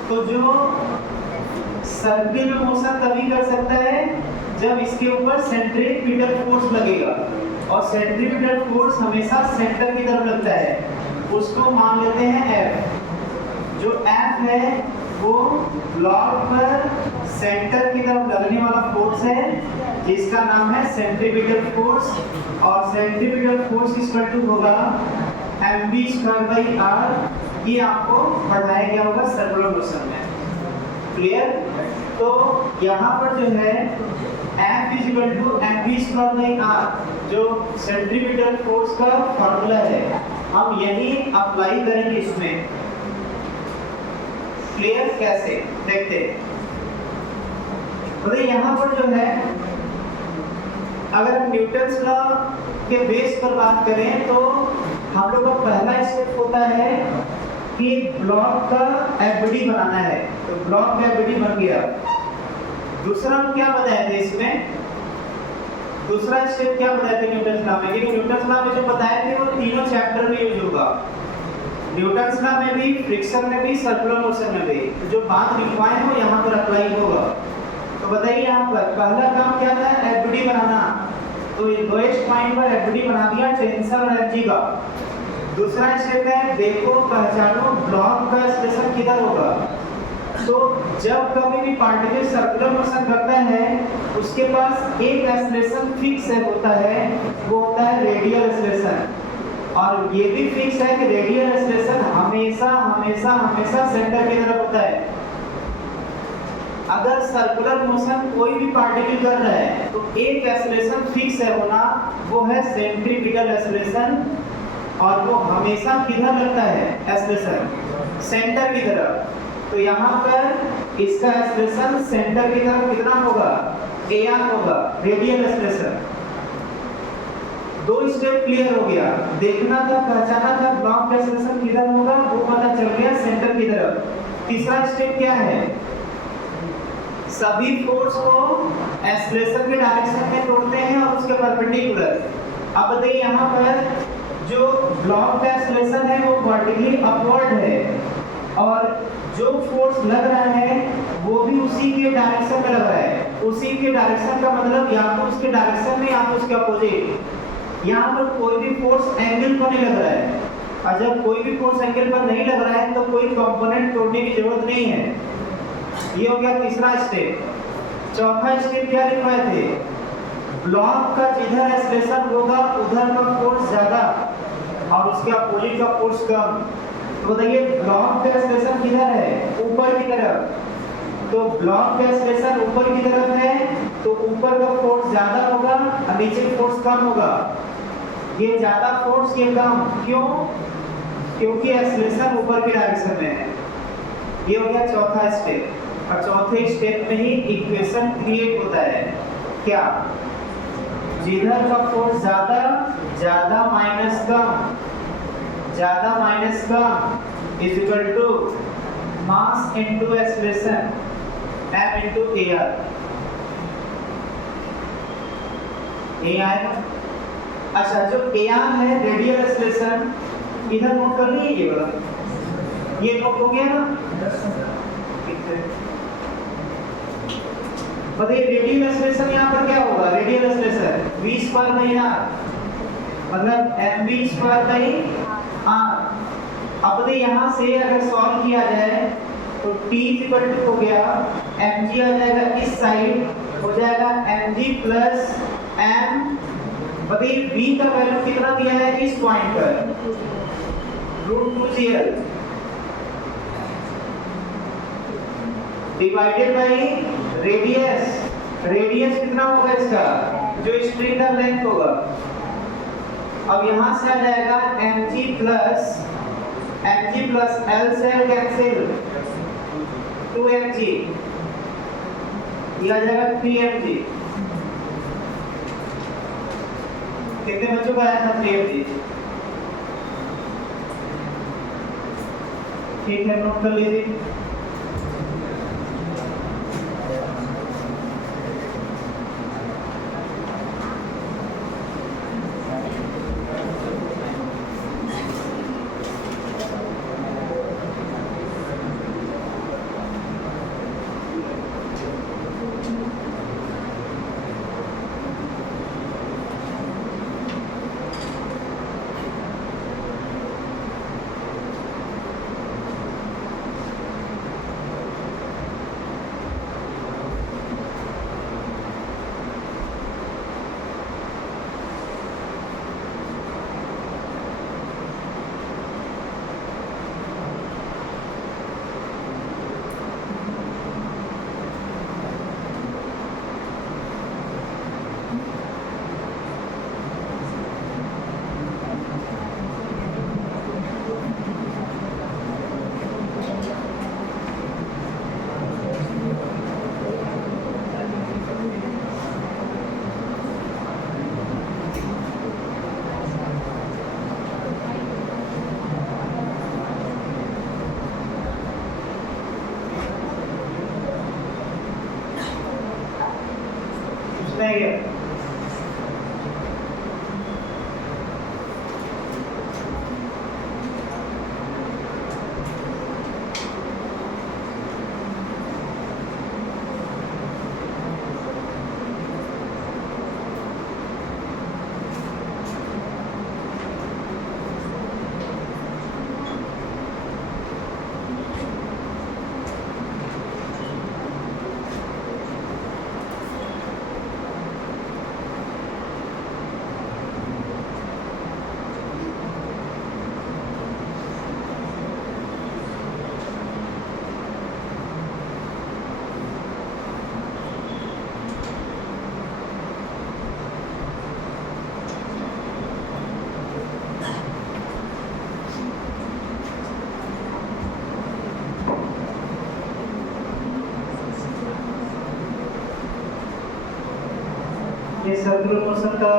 तो जो सर्कुलर मोशन तभी कर सकता है जब इसके ऊपर सेंट्रीपिटल फोर्स लगेगा, और सेंट्रीपिटल फोर्स हमेशा सेंटर की तरफ लगता है। उसको मान लेते हैं F। जो F है वो ब्लॉक पर सेंटर की तरफ लगने वाला फोर्स है जिसका नाम है सेंट्रीपिटल फोर्स, और सेंट्रीपिटल फोर्स इक्वल टू होगा mv²r। ये आपको पढ़ाया गया होगा सर्कुलर मोशन में। क्लियर? तो यहाँ पर जो है F = mv²r जो सेंट्रीपिटल फोर्स का फॉर्मूला है, हम यही अप्लाई करेंगे इसमें। क्लियर? कैसे देखते हैं। तो यहाँ पर जो है अगर हम न्यूटन्स लॉ के बेस पर बात करें तो हम लोग का पहला स्टेप होता है कि ब्लॉक का एफडी बनाना है। तो ब्लॉक का एफडी बन गया। दूसरा हम क्या बताए थे इसमें? दूसरा स्टेप क्या बताए थे न्यूटन्स लॉ में? न्यूटन्स लॉ में जो बताए थे वो तीनों चैप्टर में यूज होगा। न्यूटन्स लॉ में भी, फ्रिक्शन में भी, सर्कुलर मोशन में भी। तो जो बात लिखवाए हो यहाँ पर अप्लाई होगा। तो बताइए यहाँ पर पहला काम क्या था? एफडी बनाना। तो लोएस्ट पॉइंट पर एफडी बना दिया टेंशन और एनर्जी का। दूसरा स्टेप है देखो पहचानो ब्लॉक का एक्सप्रेशन किधर होगा। तो जब कभी भी पार्टिकल सर्कुलर मोशन करता है उसके पास एक एक्सप्रेशन फिक्स होता है, वो होता है रेडियल एक्सप्रेशन। और ये भी फिक्स है कि रेडियल एक्सप्रेशन हमेशा हमेशा हमेशा सेंटर की तरफ होता है। अगर सर्कुलर मोशन कोई भी पार्टिकल कर रहा है तो एक एक्सेलरेशन फिक्स है होना, वो है सेंट्रीपिटल एक्सेलरेशन, और वो हमेशा किधर लगता है? एक्सेलरेशन सेंटर की तरफ। तो यहाँ पर इसका एक्सेलरेशन सेंटर की तरफ कितना होगा? AR होगा, रेडियल एक्सेलरेशन। दो स्टेप क्लियर हो गया। देखना था, पहचाना था ब्लॉक का एक्सेलरेशन किधर होगा, वो पता चल गया सेंटर की तरफ। तीसरा स्टेप क्या है? सभी फोर्स को एक्सेलरेशन के डायरेक्शन में तोड़ते हैं और उसके परपेंडिकुलर। अब बताइए यहाँ पर जो ब्लॉक का एक्सेलरेशन है वो वर्टिकली अपवर्ड है, और जो फोर्स लग रहा है वो भी उसी के डायरेक्शन में लग रहा है। उसी के डायरेक्शन का मतलब या तो उसके डायरेक्शन में या तो उसके अपोजिट। यहाँ पर कोई भी फोर्स एंगल पर नहीं लग रहा है, और जब कोई भी फोर्स एंगल पर नहीं लग रहा है तो कोई कंपोनेंट तोड़ने की जरूरत नहीं है। ये हो गया तीसरा स्टेप। चौथा स्टेप क्या लिखवाए थे? ब्लॉक का जिधर एक्सेलरेशन होगा उधर का फोर्स ज्यादा और उसके अपोजिट का फोर्स कम। तो बताइए ब्लॉक का एक्सेलरेशन किधर है? ऊपर की तरफ। तो ब्लॉक का एक्सेलरेशन ऊपर की तरफ है तो ऊपर का फोर्स ज्यादा होगा और नीचे फोर्स कम होगा। ये ज्यादा फोर्स, ये कम। क्यों? क्योंकि एक्सेलरेशन ऊपर की डायरेक्शन में है। ये हो गया चौथा स्टेप। और चौथे स्टेप में ही इक्वेशन क्रिएट होता है। क्या? जिधर का फोर्स ज्यादा, ज्यादा माइनस कम, ज्यादा माइनस कम is equal to mass into acceleration m into AR। ये आएगा। अच्छा, जो AR है रेडियल एक्सेलरेशन, इधर नोट कर लीजिएगा। ये नोट हो गया ना? बताइए रेडियल एक्सेलरेशन यहाँ पर क्या होगा? रेडियल एक्सेलरेशन v²r मतलब mv²r। अब बताइए यहाँ से अगर सॉल्व किया जाए तो t हो गया mg आ जाएगा इस साइड, हो जाएगा mg प्लस m। बताइए v का वैल्यू कितना दिया है इस पॉइंट पर? √2gl divided by radius. Radius कितना होगा इसका? जो स्ट्रिंग का लेंथ होगा। अब यहां से आ जाएगा mg प्लस l से l कैंसिल 2mg ये आ जाएगा 3mg। कितने बच्चों का आया था 3mg? ठीक है, नोट कर लीजिए। नहीं है। ये सर्कुलर मोशन का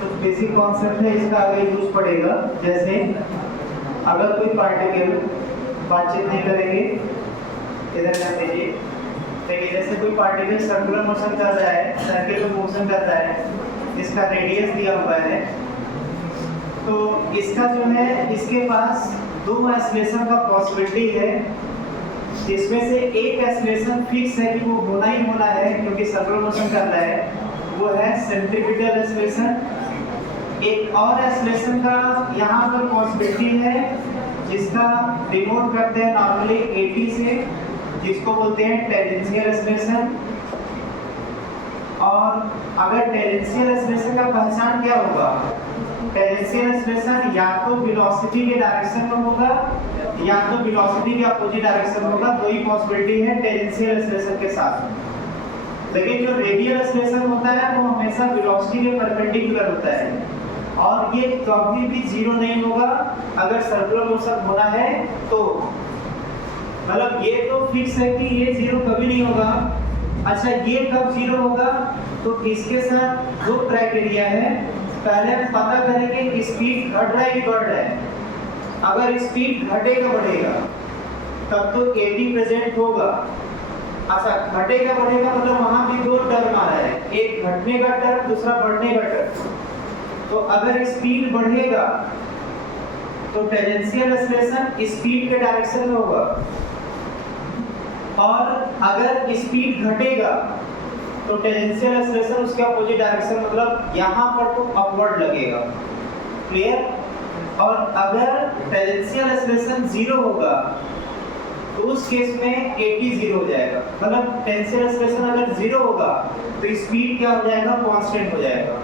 जो बेसिक कॉन्सेप्ट है, इसका आगे यूज पड़ेगा। जैसे अगर कोई पार्टिकल बातचीत नहीं करेंगे, इधर कर दीजिए। देखिए, जैसे कोई पार्टिकल सर्कुलर मोशन कर रहा है, सर्किल में मोशन कर रहा है, इसका रेडियस दिया हुआ है, तो इसका जो है, इसके पास दो एक्सेलरेशन का पॉसिबिलिटी है, जिसमें से एक एक्सेलरेशन फिक्स है कि वो होना ही होना है क्योंकि सर्कुलर मोशन कर रहा है, वो है सेंट्रीपिटल एक्सेलरेशन। एक और एक्सेलरेशन का यहाँ पर पॉसिबिलिटी है, जिसका डिनोट करते हैं नॉर्मली 80 से, जिसको बोलते हैं टेंजेंशियल एक्सेलरेशन। और अगर टेंजेंशियल एक्सेलरेशन का पहचान क्या होगा? टेंजेंशियल एक्सेलरेशन या तो वेलोसिटी के डायरेक्शन में होगा या तो वेलोसिटी के अपोजिट डायरेक्शन में होगा। दो ही पॉसिबिलिटी है टेंजेंशियल एक्सेलरेशन के साथ। लेकिन जो रेडियल एक्सेलरेशन होता है वो हमेशा वेलोसिटी के परपेंडिकुलर होता है और ये कभी भी जीरो नहीं होगा अगर सर्कुलर मोशन होना है तो। मतलब ये तो फिक्स है कि ये जीरो कभी नहीं होगा। अच्छा, ये कब जीरो होगा? तो इसके साथ दो क्राइटेरिया है। पहले हम पता करेंगे कि स्पीड घट रहा है कि बढ़ रहा है। अगर स्पीड घटेगा बढ़ेगा तब तो 80 प्रेजेंट होगा। अच्छा, घटेगा बढ़ेगा मतलब वहां भी दो टर्म आ रहा है, एक घटने का टर्म, दूसरा बढ़ने का टर्म। तो अगर स्पीड बढ़ेगा तो टेंजेंशियल एक्सेलरेशन स्पीड के डायरेक्शन में होगा और अगर स्पीड घटेगा तो टेंजेंशियल एक्सेलरेशन उसके अपोजिट डायरेक्शन, मतलब यहाँ पर तो अपवर्ड लगेगा। क्लियर? और अगर टेंजेंशियल एक्सेलरेशन जीरो होगा तो उस केस में 80 जीरो हो जाएगा। मतलब टेंजेंशियल एक्सेलरेशन अगर जीरो होगा तो स्पीड क्या हो जाएगा? कांस्टेंट हो जाएगा।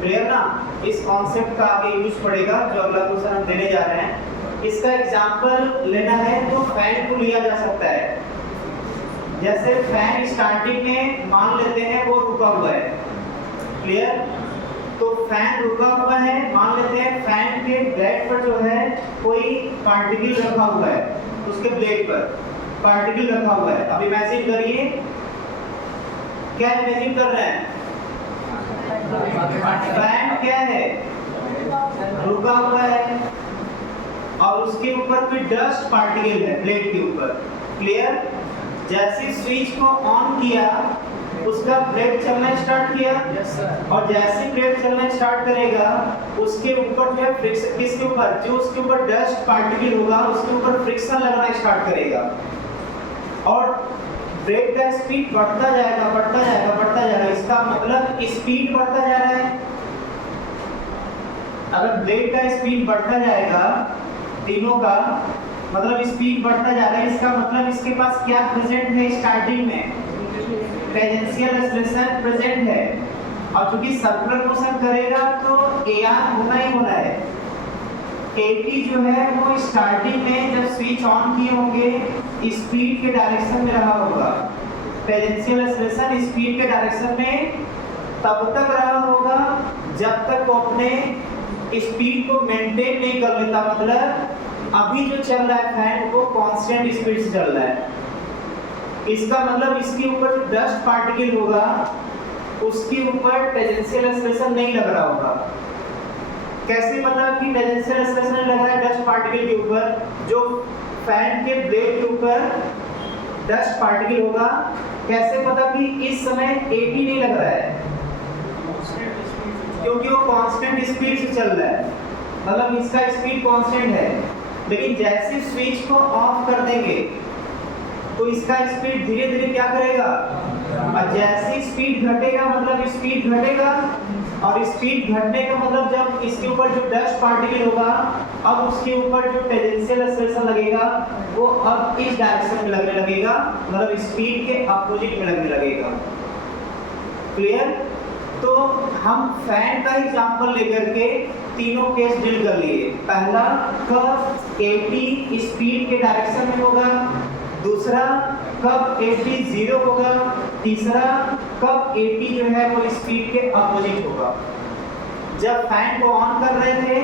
क्लियर ना? इस कॉन्सेप्ट का आगे यूज पड़ेगा जो अगला क्वेश्चन हम देने जा रहे हैं। इसका एग्जांपल लेना है तो फैन को लिया जा सकता है। जैसे फैन स्टार्टिंग में मान लेते हैं वो रुका हुआ है। क्लियर? तो फैन रुका हुआ है, मान लेते हैं फैन के ब्लेड पर जो है कोई पार्टिकल रखा हुआ है, उसके ब्लेड पर पार्टिकल रखा हुआ है। अब इमेजिन करिए क्या इमेजिन कर रहे हैं? फैन क्या है? रुका हुआ है और उसके ऊपर भी डस्ट पार्टिकल है प्लेट के ऊपर। क्लियर? जैसे स्विच को ऑन किया उसका प्लेट चलना स्टार्ट किया, और जैसे प्लेट चलना स्टार्ट करेगा उसके ऊपर जो है फ्रिक्शन, किसके ऊपर? जो उसके ऊपर डस्ट पार्टिकल होगा उसके ऊपर फ्रिक्शन लगना स्टार्ट करेगा, और ब्रेक का स्पीड बढ़ता जाएगा बढ़ता जाएगा बढ़ता जाएगा। इसका मतलब स्पीड बढ़ता जा रहा है। अगर ब्रेक का स्पीड बढ़ता जाएगा तीनों का मतलब स्पीड बढ़ता जा रहा है, इसका मतलब इसके पास क्या प्रेजेंट है? स्टार्टिंग में टेंजेंशियल एक्सेलरेशन प्रेजेंट है, और चूंकि सर्कुलर मोशन करेगा तो AR होना ही होना है। AT जो है वो स्टार्टिंग में जब स्विच ऑन किए होंगे स्पीड के डायरेक्शन में रहा होगा, टेंजेंशियल एक्सेलरेशन स्पीड के डायरेक्शन में तब तक रहा होगा जब तक वो अपने स्पीड को मेंटेन नहीं कर लेता। मतलब अभी जो चल रहा है फैन वो कांस्टेंट स्पीड से चल रहा है, इसका मतलब इसके ऊपर जो डस्ट पार्टिकल होगा उसके ऊपर टेंजेंशियल एक्सेलरेशन नहीं लग रहा होगा। कैसे पता कि टेंजेंशियल एक्सेलरेशन नहीं लग रहा है डस्ट पार्टिकल के ऊपर? जो फैन के ब्लेड के ऊपर डस्ट पार्टिकल होगा, कैसे पता कि इस समय AT नहीं लग रहा है? क्योंकि वो कांस्टेंट स्पीड से चल रहा है, मतलब इसका स्पीड कांस्टेंट है। लेकिन जैसे स्विच को ऑफ कर देंगे तो इसका स्पीड धीरे धीरे क्या करेगा? और जैसे स्पीड घटेगा मतलब स्पीड घटेगा, और स्पीड घटने का मतलब जब इसके ऊपर जो डस्ट पार्टिकल होगा अब उसके ऊपर जो टेंजेंशियल एक्सेलरेशन लगेगा वो अब इस डायरेक्शन में लगने लगेगा, मतलब स्पीड के अपोजिट में लगने लगेगा। क्लियर? तो हम फैन का एग्जांपल लेकर के तीनों केस डील कर लिए। पहला कब AT स्पीड के डायरेक्शन में होगा, दूसरा कब AT 0 होगा, तीसरा कब AT जो है वो स्पीड के अपोजिट होगा। जब फैन को ऑन कर रहे थे,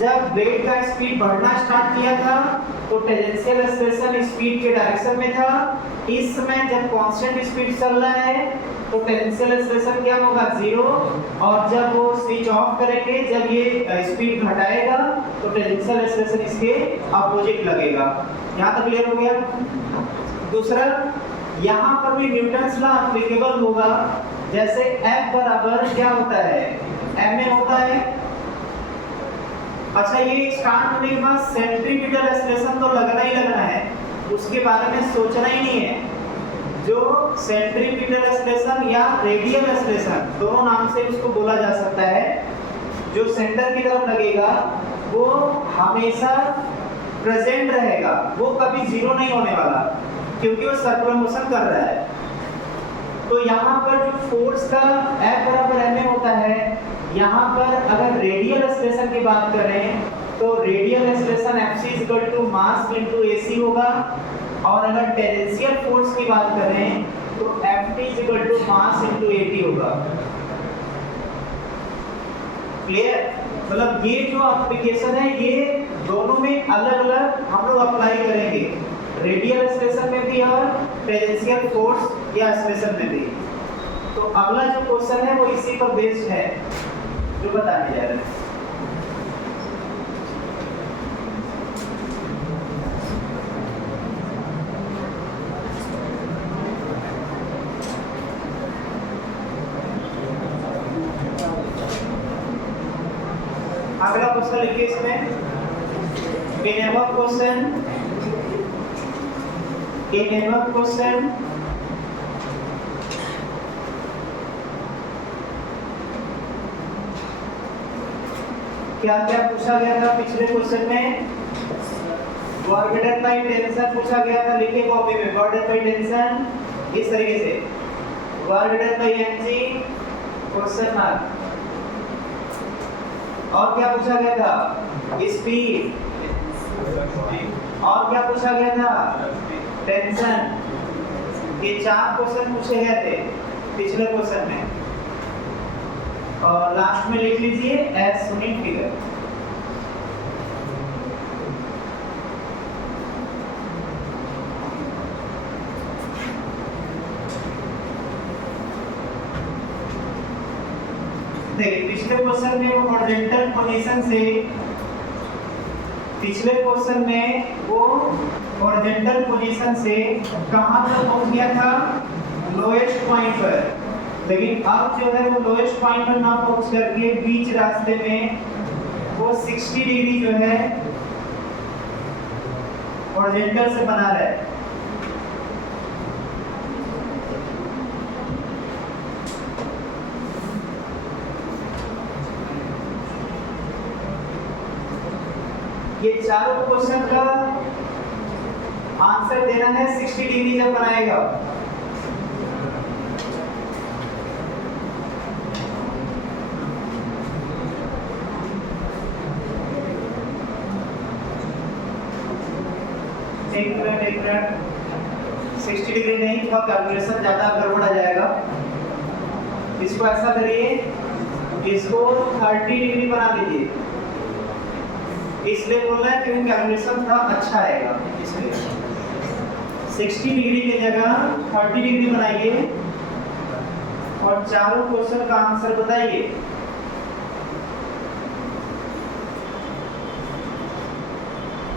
जब ब्लेड का स्पीड बढ़ना स्टार्ट किया था तो टेंजेंशियल एक्सेलरेशन स्पीड के डायरेक्शन में था। इस समय जब कांस्टेंट स्पीड चल रहा है तो टेंजेंशियल एक्सेलरेशन क्या होगा? 0, और जब वो स्विच ऑफ करेंगे जब ये स्पीड घटाएगा तो टेंजेंशियल एक्सेलरेशन इसके अपोजिट लगेगा। यहाँ तक क्लियर हो गया? दूसरा, यहाँ पर भी न्यूटन्स लॉ एप्लीकेबल होगा। जैसे F बराबर क्या होता है? ma होता है। अच्छा, ये स्टार्ट होने के बाद सेंट्रीपिटल एक्सेलरेशन तो लगना ही लगना है, उसके बारे में सोचना ही नहीं है। जो सेंट्रीपिटल एक्सेलरेशन या रेडियल एक्सेलरेशन दोनों नाम से उसको बोला जा सकता है, जो सेंटर की तरफ लगेगा वो हमेशा प्रेजेंट रहेगा, वो कभी 0 नहीं होने वाला क्योंकि वो सर्कुलर मोशन कर रहा है। तो यहाँ पर जो फोर्स का F बराबर ma होता है, यहाँ पर अगर रेडियल एक्सेलरेशन की बात करें तो radial acceleration Fc mass into AC होगा, और अगर टेंजेंशियल फोर्स की बात करें तो Ft मास इनटू AT होगा। क्लियर? मतलब ये जो एप्लीकेशन है ये दोनों में अलग अलग हम लोग अप्लाई करेंगे, रेडियल एक्सेलरेशन में भी और टेंजेंशियल फोर्स या एक्सेलरेशन में भी। तो अगला जो क्वेश्चन है वो इसी पर बेस्ड है जो बताने जा रहे हैं। अगला क्वेश्चन लिखिए इसमें, in above question क्या क्या पूछा गया था पिछले क्वेश्चन में? वर्क डन बाय टेंशन पूछा गया था, लिखे कॉपी में वर्क डन बाय टेंशन इस तरीके से, work done bye mg question mark. और क्या पूछा गया था? स्पीड। और क्या पूछा गया था? टेंशन। ये 4 क्वेश्चन पूछे गए थे पिछले क्वेश्चन में, और लास्ट में लिख लीजिए एज यूनिट फिगर। देखिए पिछले क्वेश्चन में वो हॉरिजॉन्टल पोजीशन से कहां तक पहुंच गया था, लोएस्ट पॉइंट पर। लेकिन अब जो है वो लोएस्ट पॉइंट पर ना पहुंच करके बीच रास्ते में वो 60 डिग्री जो है हॉरिजॉन्टल से बना रहा है। ये चारों क्वेश्चन का आंसर देना है 60 डिग्री जब बनाएगा। एक मिनट 60 डिग्री नहीं, थोड़ा कैलकुलेशन ज्यादा गड़बड़ आ जाएगा। इसको ऐसा करिए, इसको 30 डिग्री बना दीजिए। इसलिए बोल रहा है क्योंकि कैलकुलेशन थोड़ा अच्छा आएगा, इसलिए 60 डिग्री की जगह 30 डिग्री बनाइए और चारों क्वेश्चन का आंसर बताइए।